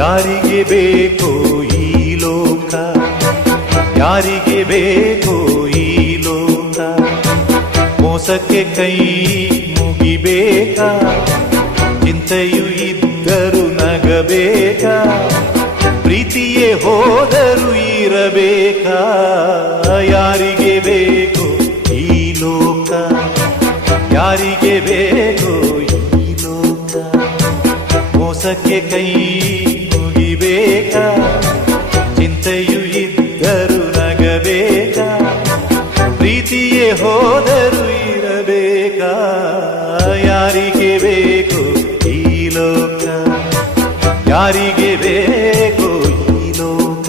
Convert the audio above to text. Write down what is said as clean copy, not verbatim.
ಯಾರಿಗೆ ಬೇಕೋ ಈ ಲೋಕ, ಯಾರಿಗೆ ಬೇಕೋ ಈ ಲೋಕ, ಮೋಸಕ್ಕೆ ಕೈ ಮುಗಿಬೇಕಾ, ಚಿಂತೆಯು ಇದ್ದರೂ ನಗಬೇಕಾ, ಪ್ರೀತಿಯೇ ಹೋದರೂ ಇರಬೇಕಾ, ಯಾರಿಗೆ ಬೇಕೋ ಈ ಲೋಕ, ಯಾರಿಗೆ ಬೇಕೋ ಈ ಲೋಕ, ಮೋಸಕ್ಕೆ ಕೈ ಮುಗಿಬೇಕಾ, ಚಿಂತೆಯು ಇದ್ದರೂ ನಗಬೇಕಾ, ಪ್ರೀತಿಯೇ ಹೋದರೂ ಇರಬೇಕಾ, ಯಾರಿಗೆ ಬೇಕೋ ಈ ಲೋಕ, ಯಾರಿಗೆ ಬೇಕೋ ಈ ಲೋಕ.